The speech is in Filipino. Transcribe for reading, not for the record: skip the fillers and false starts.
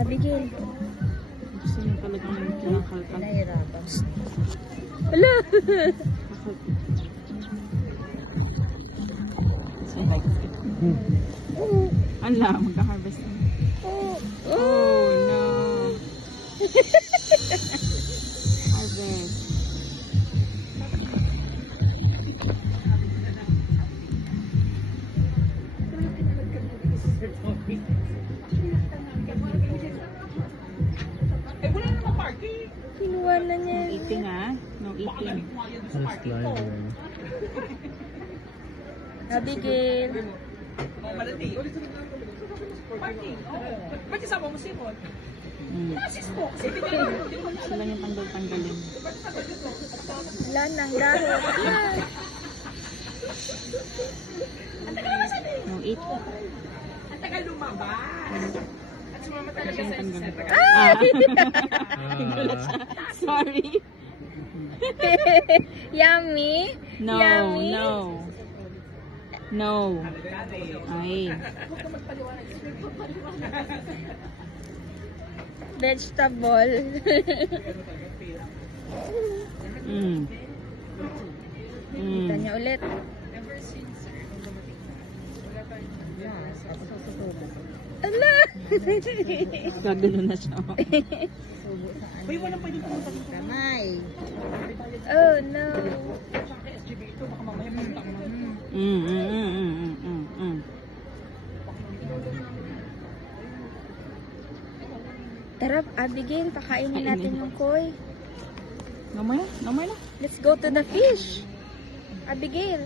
Abigail. Gusto niya talagang kinakalkal. Nahirapan. Wala! So, like, ala, magka-harvest na. Oh, no. Harvest. Kinuha na niya. No eating, ah. No eating. Abigail. Ba't kasama mo Simon? Sila yung tanggal-tanggalin. Wala nang dahon. No eat. Ang tagal lumabas. At sumama talaga sa Tanggal. Ah! Nagulat siya. Sorry. Yummy? No, Yummy? no. No. Ay. Vegetable. Kita niya ulit. Ala! Gagano na siya. Uy, walang pwede pumunta dito. Kamay. Oh no. Sa SGB ito, baka mamaya pumunta ko. Tara, Abigail, pakainin natin yung koi. Namay na. Let's go to the fish. Abigail.